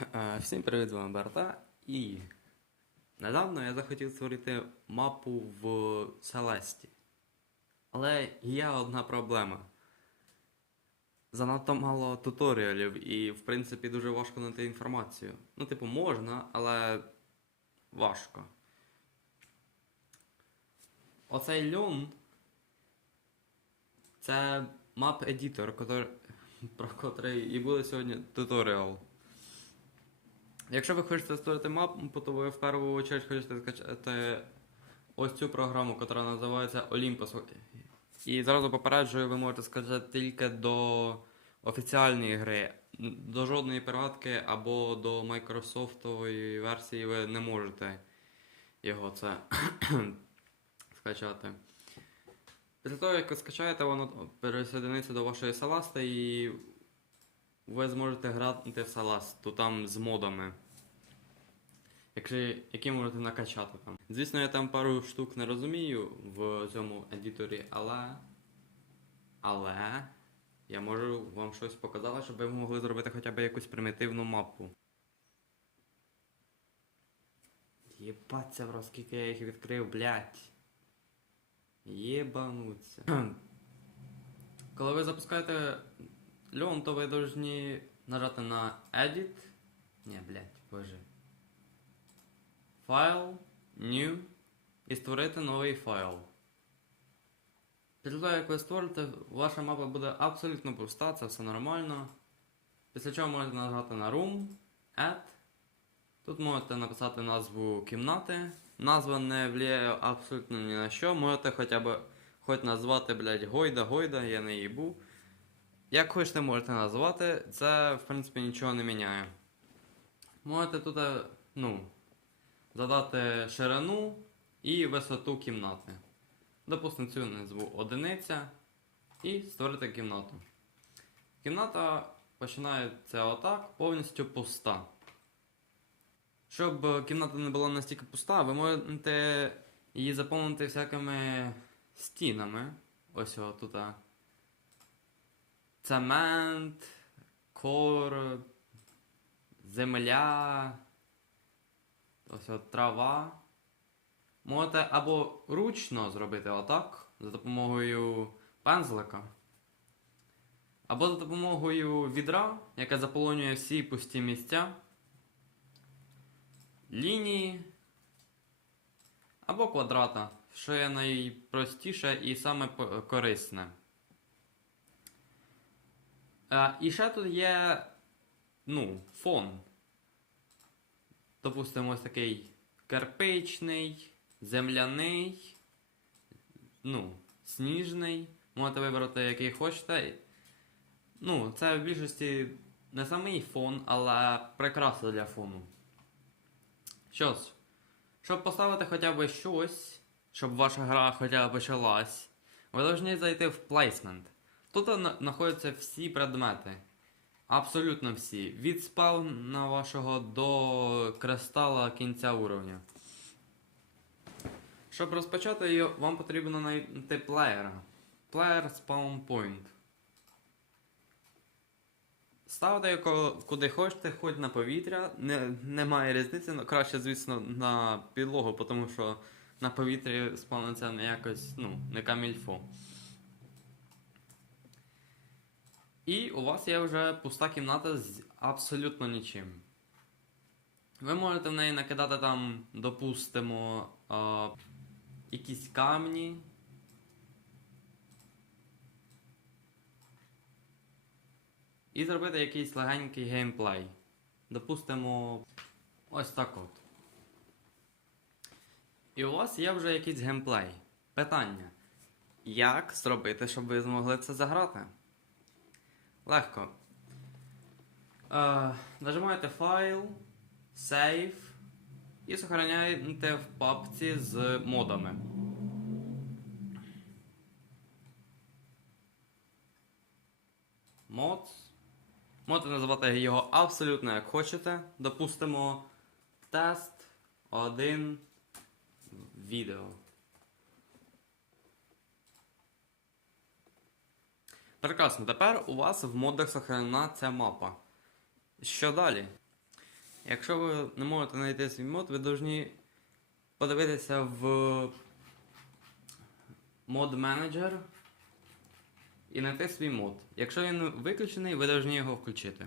Е, Всім привіт, з вами Барта. І недавно я захотів створити мапу в Селесті. Але є одна проблема. Занадто мало туторіалів і, в принципі, дуже важко знайти інформацію. Ну, типу, можна, але важко. Оцей льон це мап-едітор, про котрий і буде сьогодні туторіал. Якщо ви хочете створити мапу, то ви в першу чергу хочете скачати ось цю програму, яка називається Olympus. І зразу попереджую, ви можете скачати тільки до офіціальної гри. До жодної піратки або до Microsoftової версії ви не можете його це скачати. Після того, як ви скачаєте, воно пересоединиться до вашої саласти і ви зможете грати в Саласту там з модами. Які можете накачати там. Звісно, я там пару штук не розумію в цьому едіторі, але. Але. Я можу вам щось показати, щоб ви могли зробити хоча б якусь примітивну мапу. Єбаться, в скільки я їх відкрив, блядь. Єбануться. Коли ви запускаєте льон, то ви повинні нажати на Edit. Не, блядь, боже. Файл, New і створити новий файл. Після того, як ви створите, ваша мапа буде абсолютно пуста, це все нормально. Після чого можете нажати на Room, Add. Тут можете написати назву кімнати. Назва не влияє абсолютно ні на що. Можете хоча б хоч назвати, блядь, Гойда, Гойда, я не їбу. Як хочете, можете назвати, це в принципі нічого не міняє. Можете тут, е, ну, задати ширину і висоту кімнати. Допустимо, цю назву одиниця і створити кімнату. Кімната починається отак, повністю пуста. Щоб е, кімната не була настільки пуста, ви можете її заповнити всякими стінами. Ось тут. Цемент, кор, земля, ось от трава. Можете або ручно зробити отак за допомогою пензлика, або за допомогою відра, яке заполонює всі пусті місця, лінії, або квадрата, що є найпростіше і саме корисне. І ще тут є ну, фон. Допустимо, ось такий кирпичний, земляний, ну, сніжний. Можете вибрати, який хочете. Ну, це в більшості не самий фон, але прикраса для фону. Що ж, щоб поставити хоча б щось, щоб ваша гра хоча б почалась, ви повинні зайти в placement. Тут знаходяться всі предмети. Абсолютно всі. Від спавна вашого до кристала кінця уровня. Щоб розпочати її, вам потрібно знайти плеєра. Player Spawn Point. Ставте його куди хочете, хоч на повітря. Не, немає різниці, ну, краще, звісно, на підлогу, тому що на повітрі спавниться якось, ну, не камільфо. І у вас є вже пуста кімната з абсолютно нічим. Ви можете в неї накидати там, допустимо, а, якісь камні. І зробити якийсь легенький геймплей. Допустимо, ось так от. І у вас є вже якийсь геймплей. Питання. Як зробити, щоб ви змогли це заграти? Легко. Е, нажимаєте файл, Save і зберігаєте в папці з модами. Mods. Можете називати його абсолютно як хочете. Допустимо тест 1 відео. Прекрасно, тепер у вас в модах сохранена ця мапа. Що далі? Якщо ви не можете знайти свій мод, ви повинні подивитися в мод менеджер і знайти свій мод. Якщо він виключений, ви повинні його включити.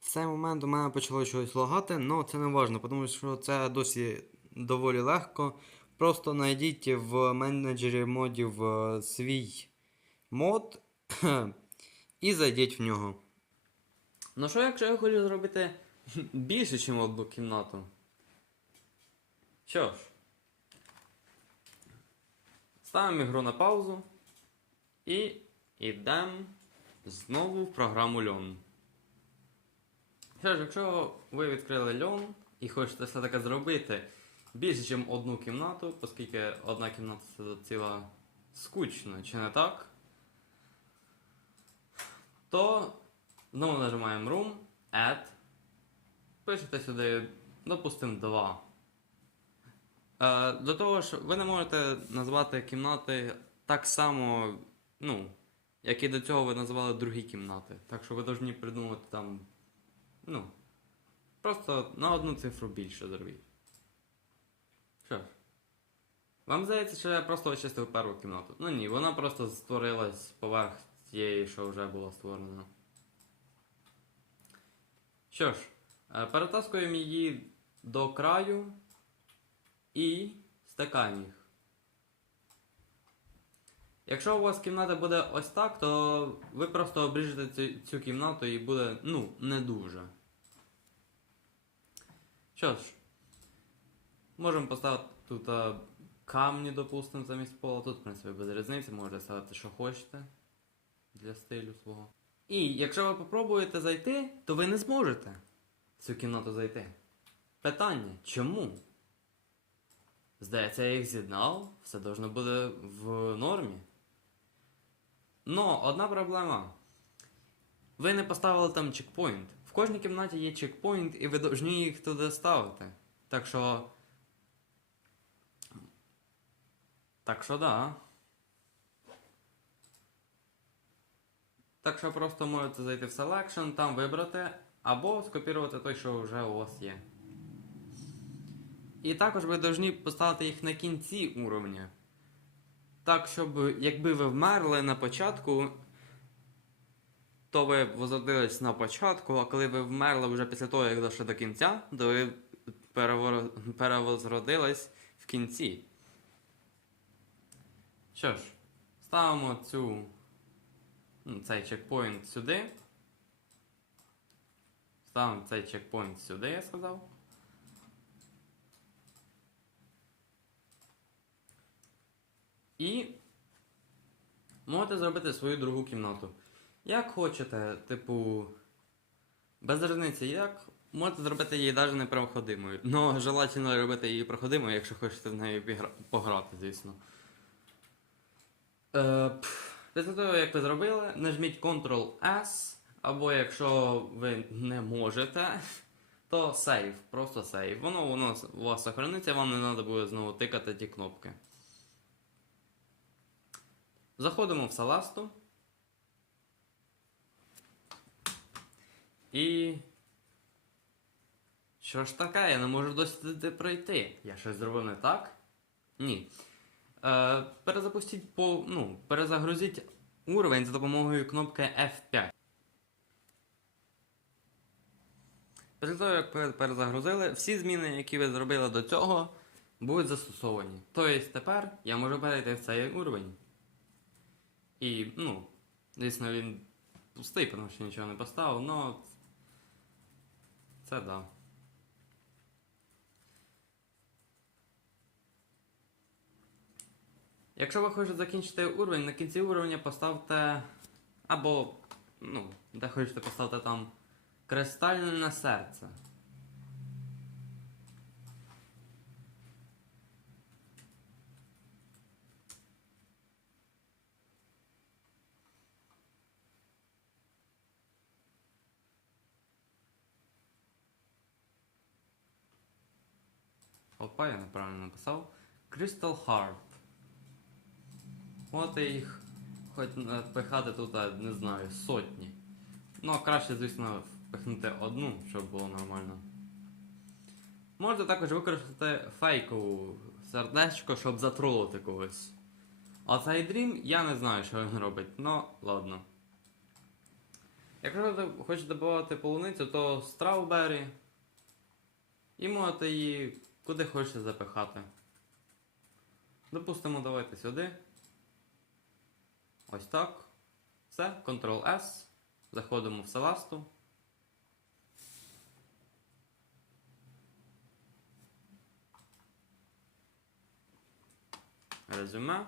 В цей момент у мене почало щось лагати, але це не важливо, тому що це досі доволі легко. Просто знайдіть в менеджері модів е, свій мод і зайдіть в нього. Ну що, якщо я хочу зробити більше, ніж одну кімнату? Що ж, ставимо ігру на паузу і йдемо знову в програму Lyon. Що ж, якщо ви відкрили Lyon і хочете все-таки зробити більше, ніж одну кімнату, оскільки одна кімната це ціла скучно, чи не так? То знову нажимаємо Room, Add. Пишете сюди, допустимо, 2. Е, до того ж, ви не можете назвати кімнати так само, ну, як і до цього ви називали другі кімнати. Так що ви повинні придумати там, ну, просто на одну цифру більше зробіть. Що ж. Вам здається, що я просто очистив першу кімнату. Ну ні, вона просто створилась поверх тієї, що вже була створена. Що ж, е, перетаскуємо її до краю і стикаємо їх. Якщо у вас кімната буде ось так, то ви просто обріжете цю, цю кімнату і буде, ну, не дуже. Що ж, можемо поставити тут а, камні, допустимо, замість пола. Тут, в принципі, без різниці, можете ставити, що хочете для стилю свого. І якщо ви попробуєте зайти, то ви не зможете в цю кімнату зайти. Питання, чому? Здається, я їх з'єднав, все должно буде в нормі. Но одна проблема. Ви не поставили там чекпоінт. В кожній кімнаті є чекпоінт, і ви повинні їх туди ставити. Так що. Так що да. Так що просто можете зайти в Selection, там вибрати, або скопірувати той, що вже у вас є. І також ви повинні поставити їх на кінці уровня. Так, щоб якби ви вмерли на початку, то ви возродились на початку, а коли ви вмерли вже після того, як дійшли до кінця, то ви перевозродились в кінці. Що ж, ставимо цю, цей чекпоінт сюди. Ставимо цей чекпоінт сюди, я сказав. І можете зробити свою другу кімнату. Як хочете, типу, без різниці, як можете зробити її навіть непроходимою. Ну, желательно робити її проходимою, якщо хочете в неї пограти, звісно. Е, пф, після того, як ви зробили, нажміть Ctrl-S, або якщо ви не можете, то Save, просто Save. Воно, воно у вас сохраниться, вам не треба буде знову тикати ті кнопки. Заходимо в Саласту. І. Що ж таке? Я не можу досі пройти. Я щось зробив не так? Ні. Е, перезапустіть по. Ну, перезагрузіть уровень за допомогою кнопки F5. Після того, як перезагрузили, всі зміни, які ви зробили до цього, будуть застосовані. Тобто тепер я можу перейти в цей уровень. І, ну, звісно, він пустий, тому що нічого не поставив, але це да. Якщо ви хочете закінчити уровень, на кінці уровня поставте або, ну, де хочете поставте там кристальне серце. Опа, я неправильно написав. Crystal Heart. От їх хоч напихати тут, не знаю, сотні. Ну, краще, звісно, пихнути одну, щоб було нормально. Можете також використати фейкову сердечко, щоб затролити когось. А цей дрім я не знаю, що він робить, ну ладно. Якщо ви хочете добавити полуницю, то страубері. І можете її куди хочете запихати. Допустимо, давайте сюди. Ось так. Все, Ctrl-S. Заходимо в Селасту. Резюме.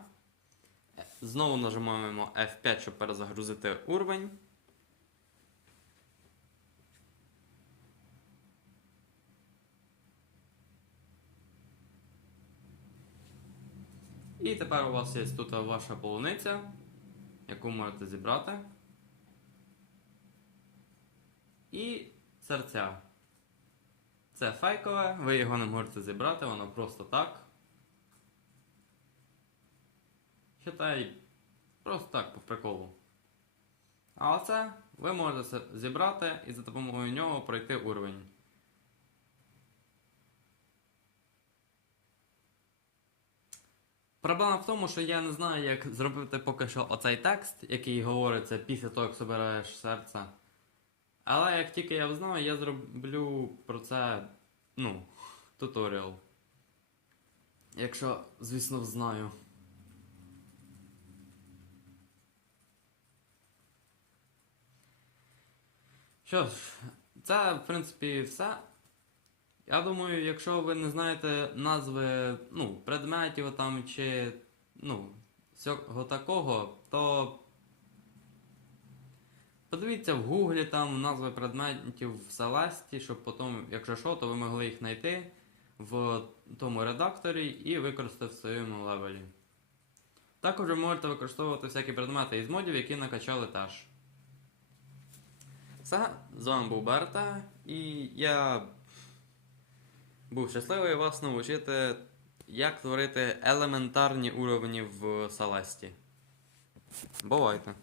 Знову нажимаємо F5, щоб перезагрузити уровень. І тепер у вас є тут ваша полуниця, яку можете зібрати. І серця. Це фейкове, ви його не можете зібрати, воно просто так. Читай просто так по приколу. А оце ви можете зібрати і за допомогою нього пройти уровень. Проблема в тому, що я не знаю, як зробити поки що оцей текст, який говориться після того, як собираєш серце. Але як тільки я знаю, я зроблю про це, ну, туторіал. Якщо, звісно, знаю. Що ж, це, в принципі, все. Я думаю, якщо ви не знаєте назви ну, предметів там чи ну, всього такого, то подивіться в гуглі там назви предметів в Селесті, щоб потім, якщо що, то ви могли їх знайти в тому редакторі і використати в своєму левелі. Також ви можете використовувати всякі предмети із модів, які накачали теж. Все, з вами був Берта, і я був щасливий вас навчити, як творити елементарні уровні в Саласті. Бувайте!